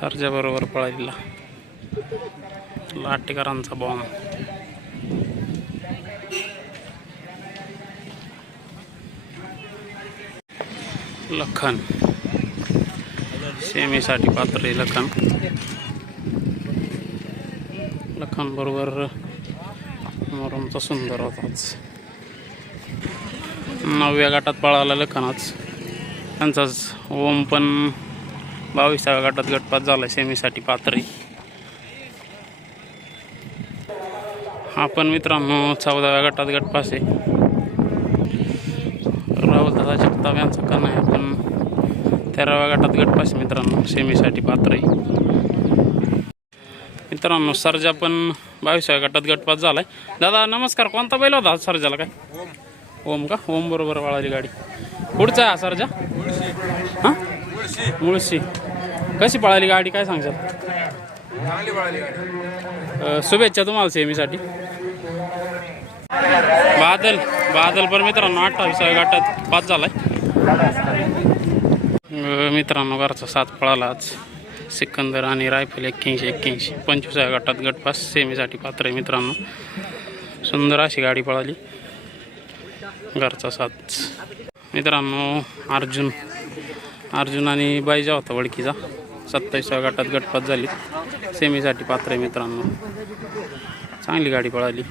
सरजा बरोबर पळालेला लाटेकरांचा बॉम्ब। लखन सेमीसाठी पात्र आहे। लखन बरोबर मोरमचा सुंदर होताच। 9व्या गटात पळाला लखनच। त्यांचाच ओम पण 22व्या गटात गटपास झाला, सेमीसाठी पात्र आहे। हा पण मित्रांनो 14व्या गटात गटपास आहे। राहुल दादा जगताप यांचा कण आहे, पण 13व्या गटात गटपास मित्रांनो, सेमीसाठी पात्र आहे। मित्रांनो सरजा पण 22व्या गटात गटपास झालाय। दादा नमस्कार, कोणता बैल होता सरजाला? काय ओम का? ओम बरोबर वळाली गाडी। पुढचा आहे हा सरजा? हां मुळशी। कशी पळाली गाडी, काय सांगशाल? चांगली पळाली गाडी। शुभेच्छा तुम्हाला सेमीसाठी। बादल पण मित्रांनो 28व्या गटात पास झालाय। मित्रांनो घरचा 7 पळाला आज। सिकंदर आणि रायफल 81 25व्या गटात गटपास, सेमीसाठी पात्र आहे मित्रांनो। सुंदर अशी गाडी पळाली, घरचा 7 मित्रांनो। अर्जुन आणि बाईजा होता वडकीचा, 27व्या गटात गटपास झाली, सेमीसाठी पात्र आहे मित्रांनो। चांगली गाडी पळाली।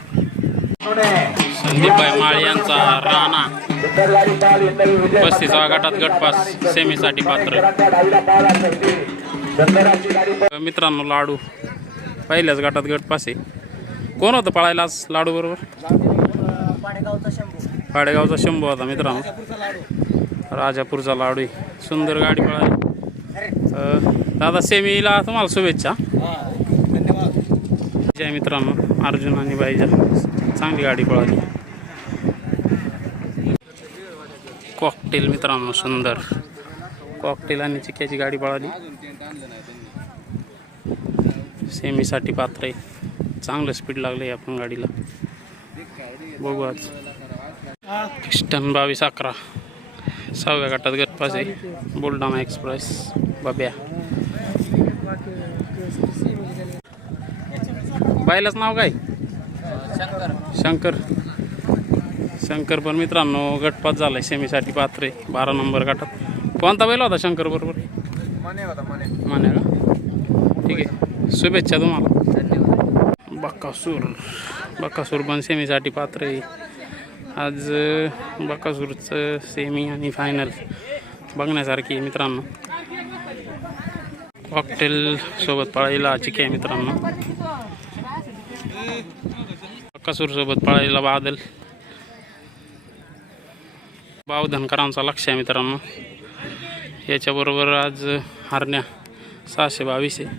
संदीपभाई माळी यांचा राणा 35व्या गटात गटपास, सेमीसाठी पात्र। मित्रांनो लाडू पहिल्याच गटात गटपास आहे। कोण होतं पळायला आज लाडू बरोबर? पाडेगावचा शंभू होता मित्रांनो। राजापूरचा लाडू आहे। सुंदर गाडी पळाली। दादा सेमीला तुम्हाला शुभेच्छा। जय मित्रांनो, अर्जुन आणि बाईजा चांगली गाडी पळाली। कॉकटेल मित्रांनो सुंदर कॉकटेल आणि चिक्याची गाडी पळाली, सेमीसाठी पात्र आहे। चांगलं स्पीड लागले आपण गाडीला, बघू आज। पिस्टन 22-11 6व्या गटात गटपास आहे। बुलढाणा एक्सप्रेस बाब्या। बायलाच नाव काय? शंकर पण मित्रांनो गटपास झालाय, सेमीसाठी पात्र आहे। 12 नंबर गटात। कोणता बैल होता शंकर बरोबर? माने का? ठीक आहे, शुभेच्छा तुम्हाला। बकासूर पण सेमीसाठी पात्र आहे। आज बकासूरचं सेमी आणि फायनल बघण्यासारखी आहे मित्रांनो। कॉकटेल सोबत पळायला चिके आहे मित्रांनो। बकासूर सोबत पळायला बावधनकरांचा लक्ष आहे मित्रांनो। याच्याबरोबर आज हरण्या 622 आहे।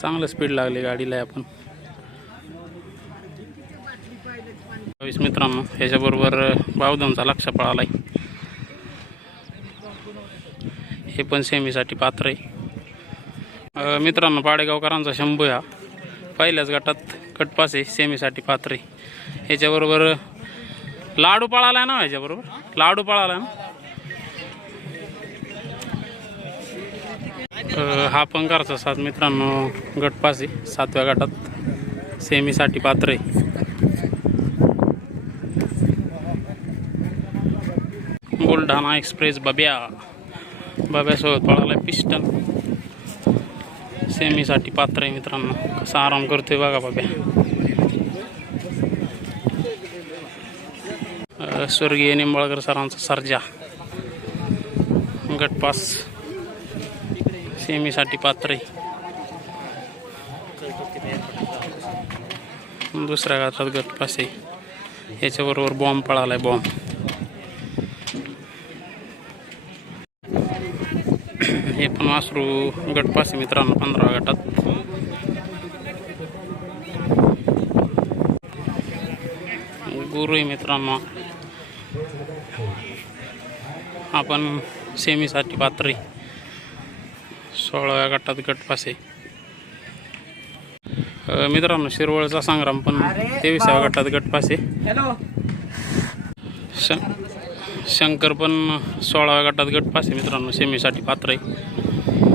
चांगलं स्पीड लागली गाडीला आपण। मित्रांनो याच्याबरोबर बावधनचा लक्ष पळालाय, हे पण सेमीसाठी पात्र आहे। मित्रांनो पाडेगावकरांचा शंभू हा पहिल्याच गटात गटपास आहे, सेमीसाठी पात्र आहे। याच्याबरोबर लाडू पळालाय ना, याच्याबरोबर लाडू पळालाय ना। हा पण घरचा 7 मित्रांनो गटपास आहे, 7व्या गटात सेमीसाठी पात्र आहे। बुलढाणा एक्सप्रेस बाब्यासोबत पळालाय पिस्टन, सेमीसाठी पात्र आहे मित्रांनो। कसा आराम करतोय बघा बाब्या। स्वर्गीय निंबाळकर सरांचा सर्जा गटपास, सेमीसाठी पात्र आहे। दुसऱ्या गटात गटपास आहे। याच्याबरोबर बॉम्ब पळालाय, बॉम्ब। हे पण वासरू गटपास आहे मित्रांनो 15व्या गटात। गुरु आहे मित्रांनो, आपण सेमीसाठी पात्र आहे। 16व्या गटात गटपास आहे मित्रांनो। शिरवळचा संग्राम पण 23व्या गटात गटपास आहे। शंकर पण 16व्या गटात गट पास आहे मित्रांनो, सेमीसाठी पात्र आहे.